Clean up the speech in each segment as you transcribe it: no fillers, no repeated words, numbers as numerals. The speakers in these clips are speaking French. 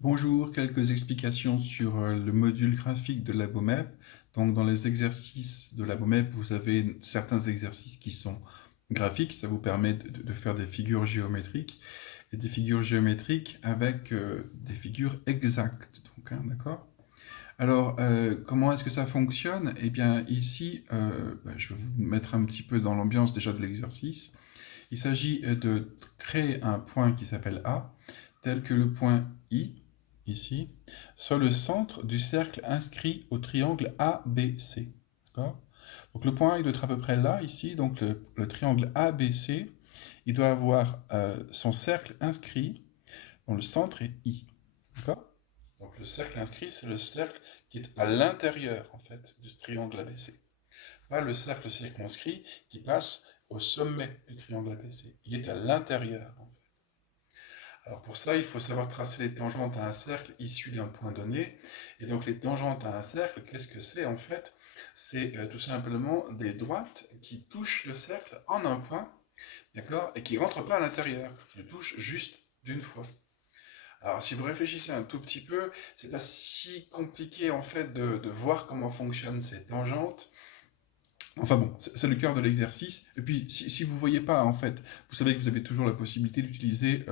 Bonjour, quelques explications sur le module graphique de l'ABOMEP. Donc, dans les exercices de l'ABOMEP, vous avez certains exercices qui sont graphiques. Ça vous permet de faire des figures géométriques et des figures géométriques avec des figures exactes. Donc, hein, d'accord? Alors, comment est-ce que ça fonctionne? Eh bien, ici, je vais vous mettre un petit peu dans l'ambiance déjà de l'exercice. Il s'agit de créer un point qui s'appelle A, tel que le point I, ici, soit le centre du cercle inscrit au triangle ABC. D'accord? Donc le point A, il doit être à peu près là, ici, donc le triangle ABC, il doit avoir son cercle inscrit, dont le centre est I. D'accord? Donc le cercle inscrit, c'est le cercle qui est à l'intérieur, en fait, du triangle ABC. Pas le cercle circonscrit qui passe au sommet du triangle ABC. Il est à l'intérieur, en fait. Alors pour ça, il faut savoir tracer les tangentes à un cercle issu d'un point donné. Et donc les tangentes à un cercle, qu'est-ce que c'est en fait? C'est tout simplement des droites qui touchent le cercle en un point, d'accord? Et qui ne rentrent pas à l'intérieur, qui le touchent juste d'une fois. Alors si vous réfléchissez un tout petit peu, c'est pas si compliqué en fait de voir comment fonctionnent ces tangentes. Enfin bon, c'est le cœur de l'exercice. Et puis, si vous ne voyez pas, en fait, vous savez que vous avez toujours la possibilité d'utiliser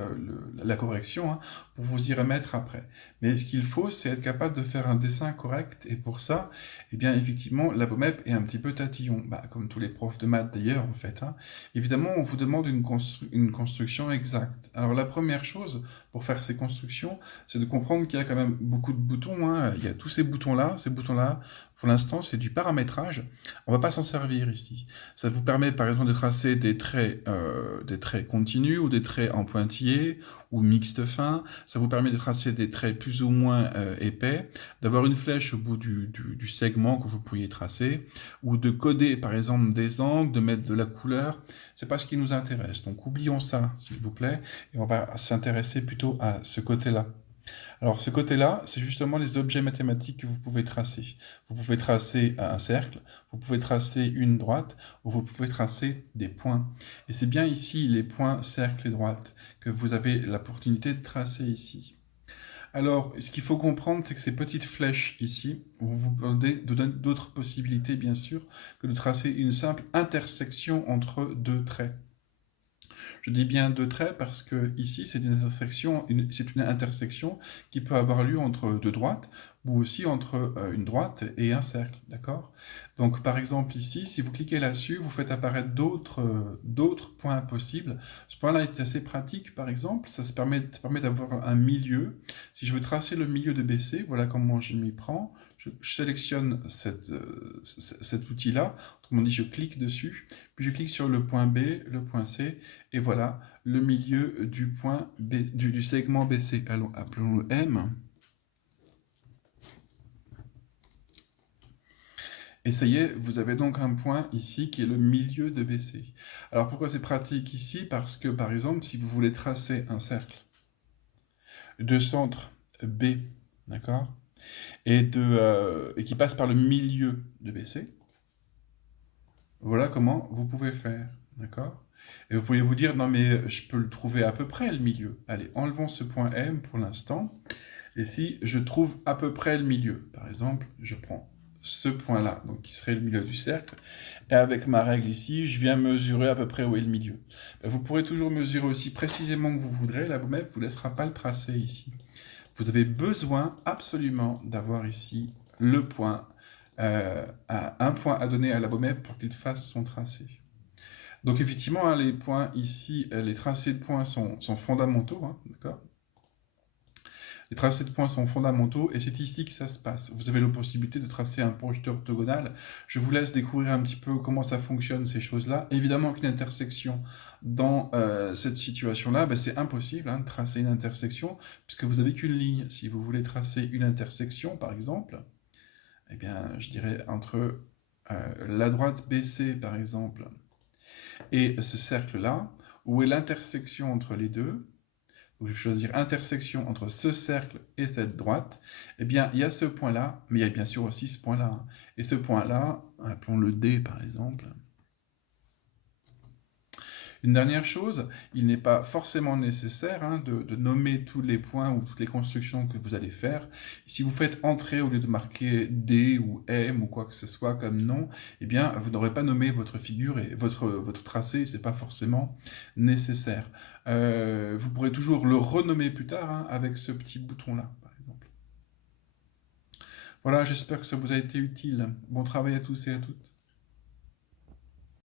la correction hein, pour vous y remettre après. Mais ce qu'il faut, c'est être capable de faire un dessin correct. Et pour ça, eh bien, effectivement, la BOMEP est un petit peu tatillon, bah, comme tous les profs de maths d'ailleurs, en fait. Hein. Évidemment, on vous demande une construction exacte. Alors, la première chose pour faire ces constructions, c'est de comprendre qu'il y a quand même beaucoup de boutons. Hein. Il y a tous ces boutons-là. Ces boutons-là, pour l'instant, c'est du paramétrage. On ne va pas s'en servir ici. Ça vous permet par exemple de tracer des traits continus ou des traits en pointillés ou mixtes fins. Ça vous permet de tracer des traits plus ou moins épais, d'avoir une flèche au bout du segment que vous pourriez tracer, ou de coder par exemple des angles, de mettre de la couleur. C'est pas ce qui nous intéresse. Donc oublions ça, s'il vous plaît, et on va s'intéresser plutôt à ce côté-là. Alors, ce côté-là, c'est justement les objets mathématiques que vous pouvez tracer. Vous pouvez tracer un cercle, vous pouvez tracer une droite, ou vous pouvez tracer des points. Et c'est bien ici les points, cercles et droites que vous avez l'opportunité de tracer ici. Alors, ce qu'il faut comprendre, c'est que ces petites flèches ici vont vous donner d'autres possibilités, bien sûr, que de tracer une simple intersection entre deux traits. Je dis bien deux traits parce que ici, c'est une intersection qui peut avoir lieu entre deux droites ou aussi entre une droite et un cercle, d'accord? Donc, par exemple, ici, si vous cliquez là-dessus, vous faites apparaître d'autres points possibles. Ce point-là est assez pratique, par exemple, ça permet d'avoir un milieu. Si je veux tracer le milieu de BC, voilà comment je m'y prends. Je sélectionne cet outil-là, autrement dit, je clique dessus, puis je clique sur le point B, le point C, et voilà le milieu du point B, du segment BC. Alors appelons-le M. Et ça y est, vous avez donc un point ici qui est le milieu de BC. Alors pourquoi c'est pratique ici? Parce que par exemple, si vous voulez tracer un cercle de centre B, d'accord, et qui passe par le milieu de BC, voilà comment vous pouvez faire, d'accord? Et vous pourriez vous dire, non mais je peux le trouver à peu près le milieu. Allez, enlevons ce point M pour l'instant. Et si je trouve à peu près le milieu, par exemple, je prends ce point-là, donc qui serait le milieu du cercle, et avec ma règle ici, je viens mesurer à peu près où est le milieu. Ben, vous pourrez toujours mesurer aussi précisément que vous voudrez, la BOMEP ne vous laissera pas le tracer ici. Vous avez besoin absolument d'avoir ici le point, un point à donner à la BOMEP pour qu'il fasse son tracé. Donc effectivement, hein, les points ici, les tracés de points sont fondamentaux, hein, d'accord? Les tracés de points sont fondamentaux et c'est ici que ça se passe. Vous avez la possibilité de tracer un projeteur orthogonal. Je vous laisse découvrir un petit peu comment ça fonctionne, ces choses-là. Évidemment qu'une intersection dans cette situation-là, ben, c'est impossible hein, de tracer une intersection puisque vous n'avez qu'une ligne. Si vous voulez tracer une intersection, par exemple, eh bien, je dirais entre la droite BC, par exemple, et ce cercle-là, où est l'intersection entre les deux? Donc je vais choisir intersection entre ce cercle et cette droite, eh bien, il y a ce point-là, mais il y a bien sûr aussi ce point-là. Hein. Et ce point-là, appelons-le D par exemple. Une dernière chose, il n'est pas forcément nécessaire de nommer tous les points ou toutes les constructions que vous allez faire. Si vous faites entrer au lieu de marquer D ou M ou quoi que ce soit comme nom, eh bien, vous n'aurez pas nommé votre figure et votre tracé, c'est pas forcément nécessaire. Vous pourrez toujours le renommer plus tard avec ce petit bouton-là, par exemple. Voilà, j'espère que ça vous a été utile. Bon travail à tous et à toutes.